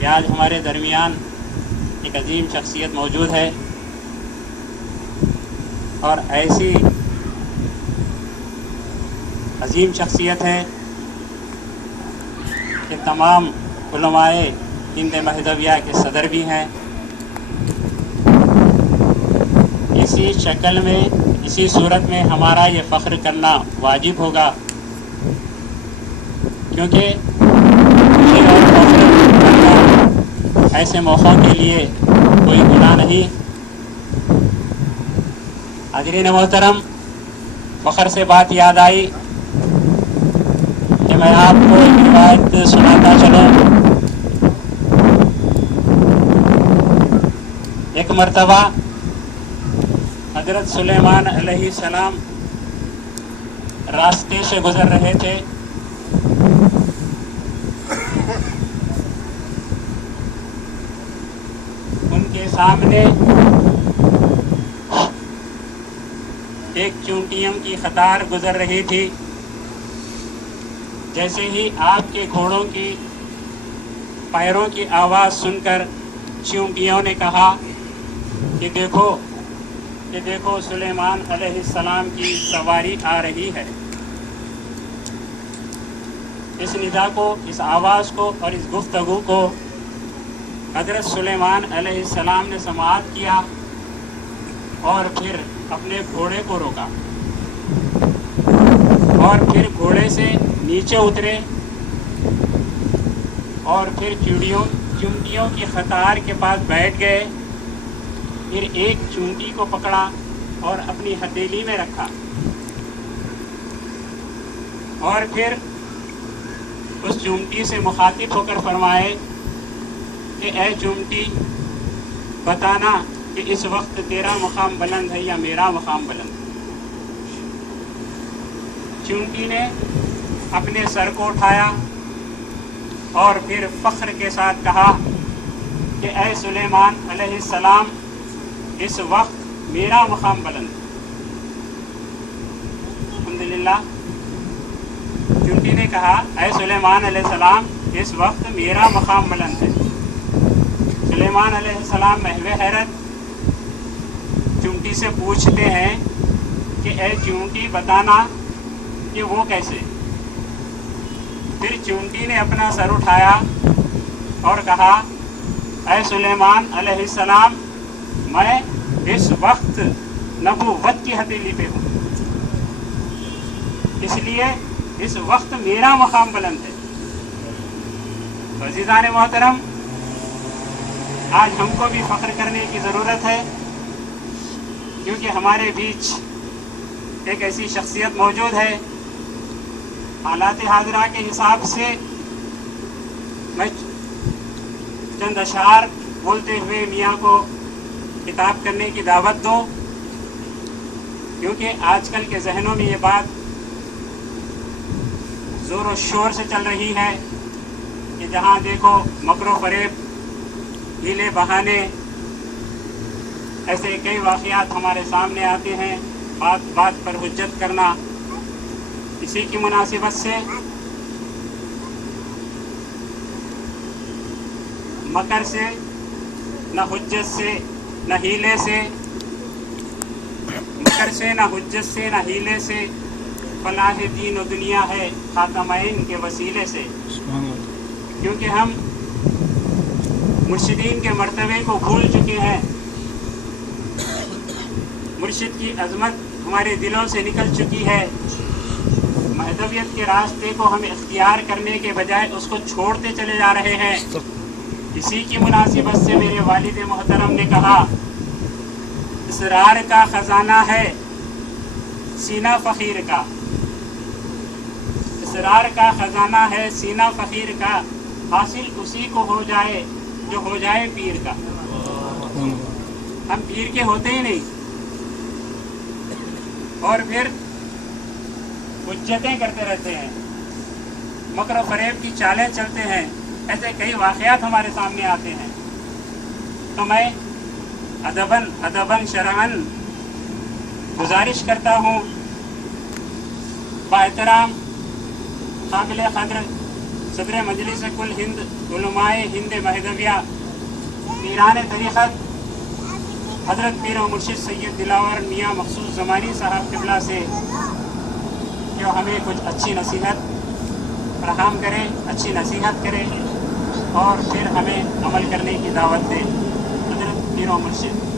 کہ آج ہمارے درمیان ایک عظیم شخصیت موجود ہے، اور ایسی عظیم شخصیت ہے کہ تمام علماء ہند مہذبیہ کے صدر بھی ہیں۔ اسی شکل میں، اسی صورت میں ہمارا یہ فخر کرنا واجب ہوگا، کیونکہ ایسے موقعوں کے لیے کوئی گناہ نہیں۔ حاضرین محترم، فخر سے بات یاد آئی کہ میں آپ کو ایک روایت سناتا چلوں۔ ایک مرتبہ حضرت سلیمان علیہ السلام راستے سے گزر رہے تھے۔ ان کے سامنے ایک چونٹیوں کی قطار گزر رہی تھی۔ جیسے ہی آپ کے گھوڑوں کی پیروں کی آواز سن کر چونٹیوں نے کہا کہ دیکھو سلیمان علیہ السلام کی سواری آ رہی ہے۔ اس ندا کو، اس آواز کو اور اس گفتگو کو حضرت سلیمان علیہ السلام نے سماعت کیا اور پھر اپنے گھوڑے کو روکا اور پھر گھوڑے سے نیچے اترے اور پھر چونٹیوں کی قطار کے پاس بیٹھ گئے۔ پھر ایک چونٹی کو پکڑا اور اپنی ہتھیلی میں رکھا، اور پھر اس چونٹی سے مخاطب ہو کر فرمائے کہ اے چونٹی، بتانا کہ اس وقت تیرا مقام بلند ہے یا میرا مقام بلند ہے۔ چونٹی نے اپنے سر کو اٹھایا اور پھر فخر کے ساتھ کہا کہ اے سلیمان علیہ السلام، اس وقت میرا مقام بلند ہے۔ الحمدللہ، چونٹی نے کہا اے سلیمان علیہ السلام، اس وقت میرا مقام بلند ہے۔ سلیمان علیہ السلام محو حیرت چونٹی سے پوچھتے ہیں کہ اے چونٹی، بتانا کہ وہ کیسے؟ پھر چونٹی نے اپنا سر اٹھایا اور کہا اے سلیمان علیہ السلام، میں اس وقت نبوت کی ہتھیلی پہ ہوں، اس لیے اس وقت میرا مقام بلند ہے۔ تو عزیزان محترم، آج ہم کو بھی فخر کرنے کی ضرورت ہے، کیونکہ ہمارے بیچ ایک ایسی شخصیت موجود ہے۔ حالات حاضرہ کے حساب سے میں چند اشعار بولتے ہوئے میاں کو خطاب کرنے کی دعوت دوں، کیونکہ آج کل کے ذہنوں میں یہ بات زور و شور سے چل رہی ہے کہ جہاں دیکھو مکر و فریب، ہیلے بہانے، ایسے کئی واقعات ہمارے سامنے آتے ہیں۔ بات بات پر حجت کرنا، اسی کی مناسبت سے مکر سے، نہ حجت سے، نہ ہیلے سے، مکر سے، نہ حجت سے، نہ ہیلے سے، فلاح دین و دنیا ہے خاتمین کے وسیلے سے۔ کیونکہ ہم مرشدین کے مرتبے کو بھول چکے ہیں، مرشد کی عظمت ہمارے دلوں سے نکل چکی ہے۔ مہذبیت کے راستے کو ہم اختیار کرنے کے بجائے اس کو چھوڑتے چلے جا رہے ہیں۔ اسی کی مناسبت سے میرے والد محترم نے کہا، اسرار کا خزانہ ہے سینہ فقیر کا، اسرار کا خزانہ ہے سینہ فقیر کا، حاصل اسی کو ہو جائے جو ہو جائے پیر کا۔ ہم پیر کے ہوتے ہی نہیں، اور پھر حجتیں کرتے رہتے ہیں، مکر و فریب کی چالیں چلتے ہیں۔ ایسے کئی واقعات ہمارے سامنے آتے ہیں۔ تو میں ادباً شرعاً گزارش کرتا ہوں با احترام قابل قدر صدر مجلس کل ہند علمائے ہند مہدویہ پیران طریقت حضرت پیر و مرشد سید دلاور میاں مخصوص زمانی صاحب قبلہ سے کہ وہ ہمیں کچھ اچھی نصیحت فراہم کرے، اچھی نصیحت کرے اور پھر ہمیں عمل کرنے کی دعوت دے۔ حضرت پیر و مرشد